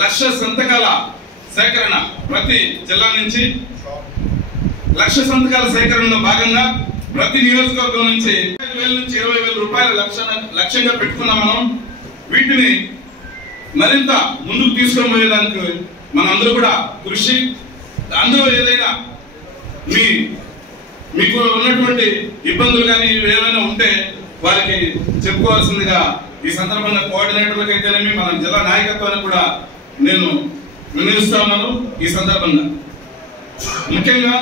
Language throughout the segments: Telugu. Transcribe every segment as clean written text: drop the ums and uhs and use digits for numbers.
1,00,000 సంతకాల సేకరణ ప్రతి జిల్లా నుంచి 1,00,000 సంతకాల సేకరణలో భాగంగా ప్రతి నియోజకవర్గం నుంచి 5,000 నుంచి 20,000 రూపాయల లక్ష్యంగా పెట్టుకున్నాం. మనం వీటిని మరింత ముందుకు తీసుకొని పోయేదానికి మనందరూ కూడా కృషి, అందులో ఏదైనా మీకు ఉన్నటువంటి ఇబ్బందులు కానీ ఏమైనా ఉంటే వారికి చెప్పుకోవాల్సిందిగా ఈ సందర్భంగా కోఆర్డినేటర్లకు అయితేనేమి మన జిల్లా నాయకత్వానికి కూడా నేను వినియోగిస్తా ఉన్నాను. ఈ సందర్భంగా ముఖ్యంగా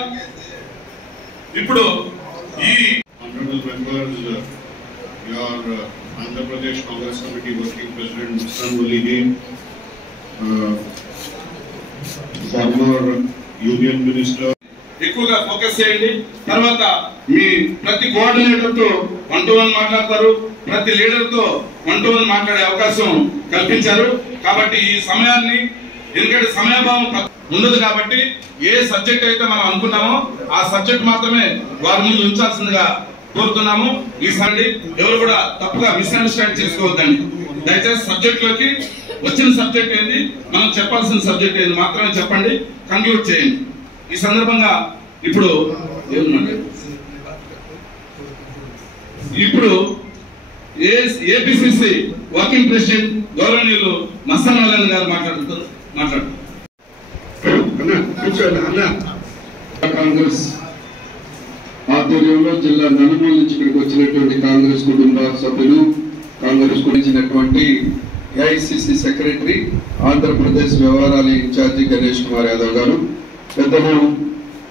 ఇప్పుడు ఈ Andhra Pradesh Congress committee working president Mustan వలీది, ఫార్మర్ యూనియన్ మినిస్టర్ ఎక్కువగా ఫోకస్ చేయండి. తర్వాత మీ ప్రతి కోఆర్డినేటర్ తో 1-to-1 మాట్లాడతారు, ప్రతి లీడర్ తో 1-to-1 మాట్లాడే అవకాశం కల్పించారు. కాబట్టి ఈ సమయాన్ని, ఎందుకంటే సమయభావం ఉండదు కాబట్టి ఏ సబ్జెక్ట్ అయితే మనం అనుకున్నామో ఆ సబ్జెక్ట్ మాత్రమే వారి ముందు ఉంచాల్సిందిగా కోరుతున్నాము. ఈసారి ఎవరు కూడా తప్పుగా మిస్అండర్స్టాండ్ చేసుకోవద్దండి. దయచేసి సబ్జెక్ట్ లోకి వచ్చిన సబ్జెక్ట్ ఏంది, మనం చెప్పాల్సిన సబ్జెక్ట్ ఏంది మాత్రమే చెప్పండి, కంక్లూడ్ చేయండి. ఈ సందర్భంగా ఇప్పుడు ఏపీసీసీ వర్కింగ్ ప్రెసిడెంట్ గౌరవనీయులు మస్తాన్ వలీ గారు మాట్లాడుతారు. కాంగ్రెస్ ఆధ్వర్యంలో జిల్లా నలుమూల నుంచి ఇక్కడికి వచ్చినటువంటి కాంగ్రెస్ కుటుంబ సభ్యులు, కాంగ్రెస్ గురించినటువంటి ఏఐసిసి సెక్రటరీ, ఆంధ్రప్రదేశ్ వ్యవహారాల ఇన్ఛార్జి గణేష్ కుమార్ యాదవ్ గారు, పెద్దలు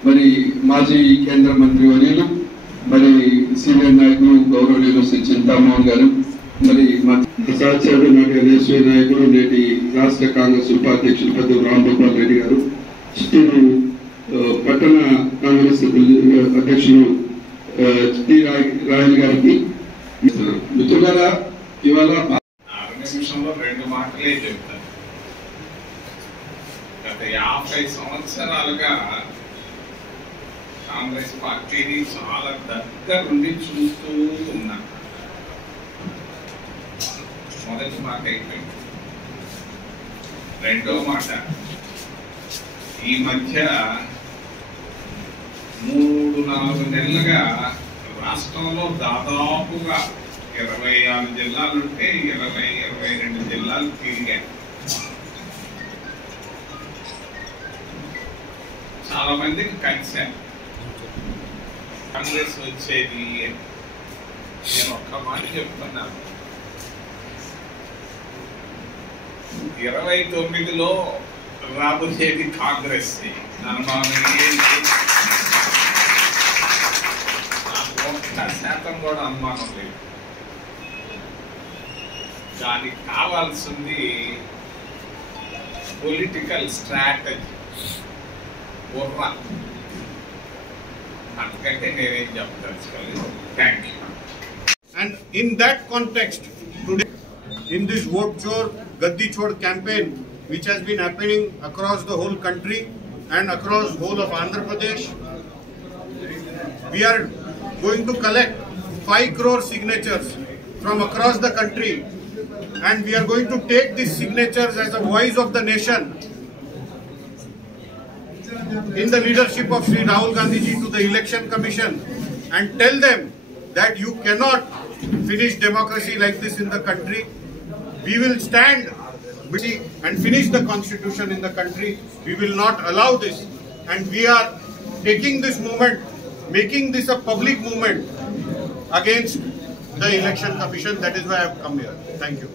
మరి మాజీ కేంద్ర మంత్రి వర్యులు, మరి సీనియర్ నాయకులు గౌరవనీయులు శ్రీ చింతామోహన్ గారు, మరి మా సహచరుడు నాటి ఎన్ఎస్వీ నాయకుడు, నేటి రాష్ట్ర కాంగ్రెస్ ఉపాధ్యక్షులు పెద్దలు రాంగోపాల్ రెడ్డి గారు, చిత్తూరు పట్టణ కాంగ్రెస్ అధ్యక్షులు టి రాయల్ గారికి, మిత్రులారా ఇవాళ 6 నిమిషంలో 2 మాటలే చెప్తాను. గత 50 సంవత్సరాలుగా కాంగ్రెస్ పార్టీని చాలా దగ్గర నుండి చూస్తూ ఉన్నా. మొదటి మాట అయిపోయింది. రెండో మాట, ఈ మధ్య 3-4 నెలలుగా రాష్ట్రంలో దాదాపుగా 26 జిల్లాలుంటే 20-22 జిల్లాలు తిరిగాను. చాలా మందిని కలిశాను. కాంగ్రెస్ వచ్చేది నేను ఒక్క మాట చెప్తున్నాను, 29లో రాబోయేది కాంగ్రెస్. నాకు 1% కూడా అనుమానం లేదు. దానికి కావాల్సింది పొలిటికల్ స్ట్రాటజీ, బుర్ర. అంతకంటే నేనేం చెప్పదలుచుకోలేదు. Thank you. And in that context, today, in this Vote Chor, Gaddi Chor campaign, which has been happening across the whole country and across whole of Andhra Pradesh, we are going to collect 5 crore signatures from across the country, and we are going to take these signatures as a voice of the nation in the leadership of Sri Rahul Gandhi ji to the Election Commission, and tell them that you cannot finish democracy like this in the country. We will stand and finish the constitution in the country. We will not allow this, and we are taking this movement, making this a public movement against the Election Commission. That is why I have come here. Thank you.